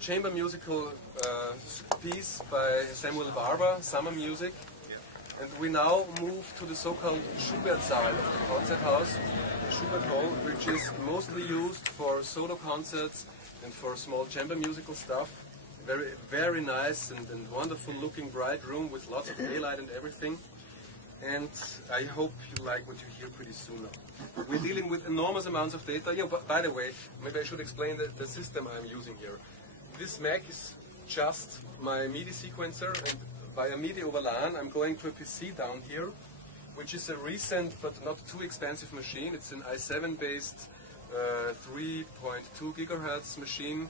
chamber musical piece by Samuel Barber, Summer Music. And we now move to the so-called Schubert side of the concert house, the Schubert Hall, which is mostly used for solo concerts and for small chamber musical stuff. Very, very nice and wonderful looking bright room with lots of daylight and everything. And I hope you like what you hear pretty soon now. We're dealing with enormous amounts of data. Yeah, but by the way, maybe I should explain the system I'm using here. This Mac is just my MIDI sequencer, and via MIDI over LAN I'm going to a PC down here, which is a recent but not too expensive machine. It's an i7 based 3.2 gigahertz machine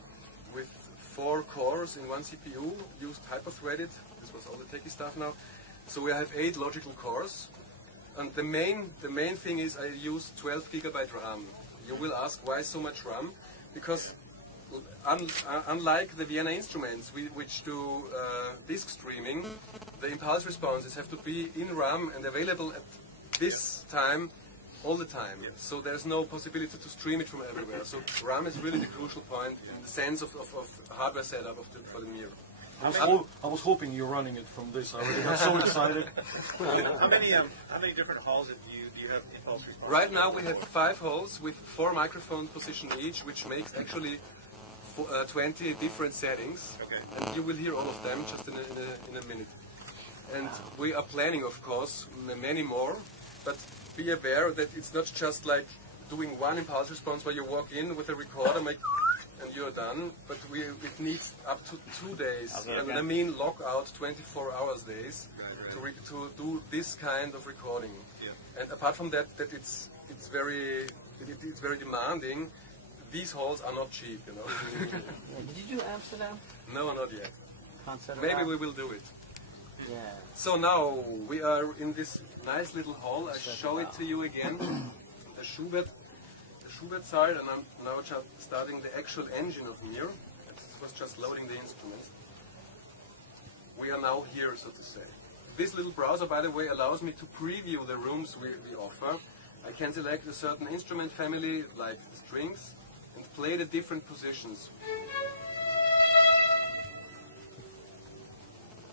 with 4 cores in one CPU, used hyper-threaded. This was all the techie stuff now. So we have 8 logical cores, and the main thing is I use 12 gigabyte RAM. You will ask why so much RAM? Because unlike the Vienna instruments, which do disk streaming, the impulse responses have to be in RAM and available at this time all the time. So there's no possibility to stream it from everywhere. So RAM is really the crucial point in the sense of hardware setup for the MIR. I was hoping you were running it from this. I already got so excited. How many different halls do you have impulse response? Right now we have 5 halls with 4 microphone positions each, which makes actually 20 different settings. Okay. And you will hear all of them just in a minute. And we are planning, of course, many more. But be aware that it's not just like doing one impulse response where you walk in with a recorder, make and you're done, but it needs up to 2 days, and I mean lockout 24 hours days to do this kind of recording. Yeah. And apart from that it's very demanding. These halls are not cheap, you know. Did you do Amsterdam? No, not yet. Concert Maybe we will do it. Yeah. So now we are in this nice little hall. I show it to you again. The Schubert side, and I'm now just starting the actual engine of MIR. It was just loading the instruments. We are now here, so to say. This little browser, by the way, allows me to preview the rooms we offer. I can select a certain instrument family, like the strings, and play the different positions.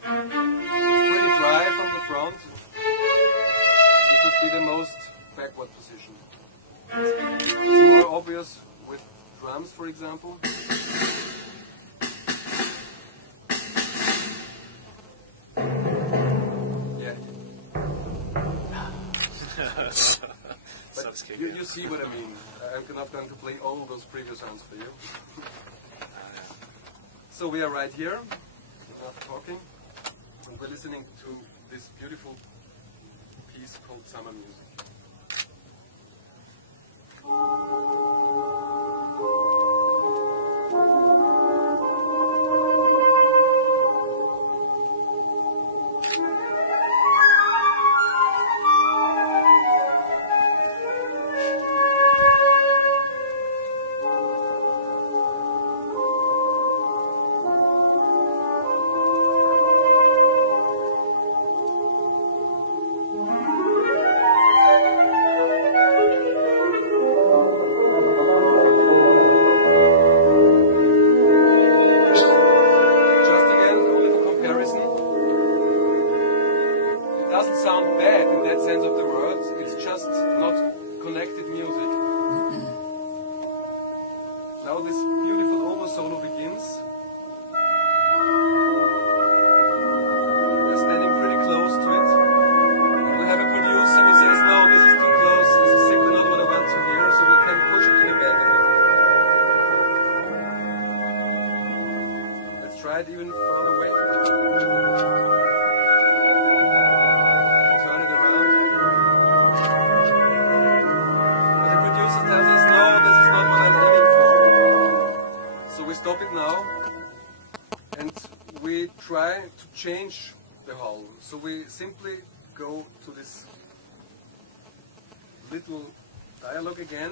It's pretty dry from the front. This would be the most backward position. It's more obvious with drums, for example. Yeah. But you see what I mean. I'm not going to play all those previous sounds for you. So we are right here, enough talking, and we're listening to this beautiful piece called Summer Music. Now this beautiful over solo begins. We're standing pretty close to it. We have a producer who says, no, this is too close, this is simply not what I want to hear, so we can push it to the back a bit. Let's try it even farther away. Turn it around. But the producer tells us, no, this is not what I'm aiming for. So we stop it now, and we try to change the hall. So we simply go to this little dialogue again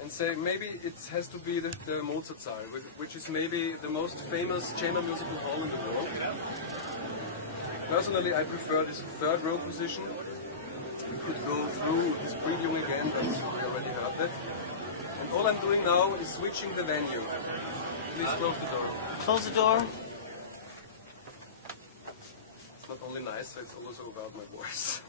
and say maybe it has to be the Mozart-Saal, which is maybe the most famous chamber musical hall in the world. Personally, I prefer this third row position. We could go through this previewing again, but we already heard that. And all I'm doing now is switching the venue. please close the door. Close the door. It's not only nice, it's also about my voice.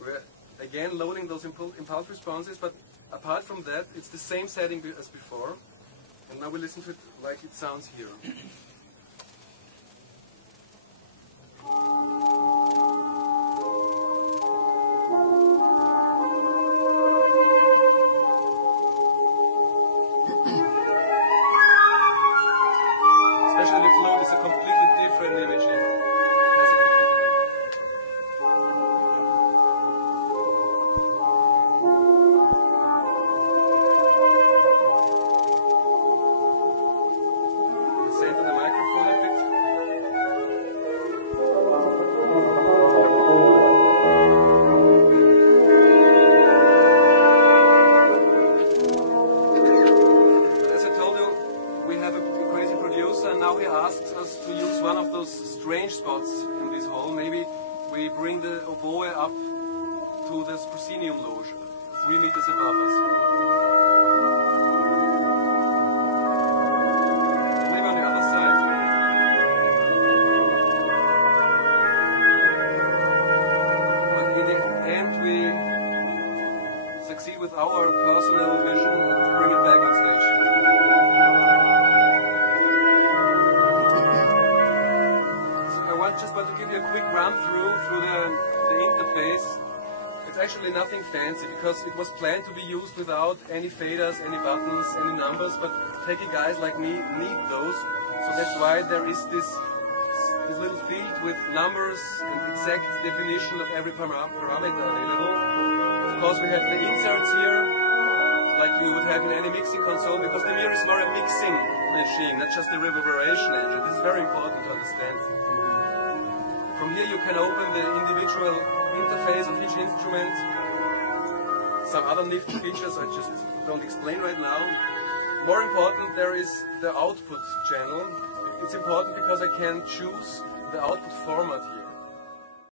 We're again loading those impulse responses, but apart from that, it's the same setting as before. And now we listen to it like it sounds here. Especially the float is a completely different imaging. Same to the microphone a bit. As I told you, we have a crazy producer, and now he asks us to use one of those strange spots in this hall. Maybe we bring the oboe up to this proscenium loge, 3 meters above us. Maybe on the other side. But in the end, we succeed with our personal vision to bring it back on stage. Just want to give you a quick run through the interface. It's actually nothing fancy because it was planned to be used without any faders, any buttons, any numbers, but techie guys like me need those. So that's why there is this little field with numbers and exact definition of every parameter available. Of course we have the inserts here, like you would have in any mixing console, because the MIR is more a mixing machine, not just a reverberation engine. This is very important to understand. From here you can open the individual interface of each instrument. Some other nifty features I just don't explain right now. More important, there is the output channel. It's important because I can choose the output format here.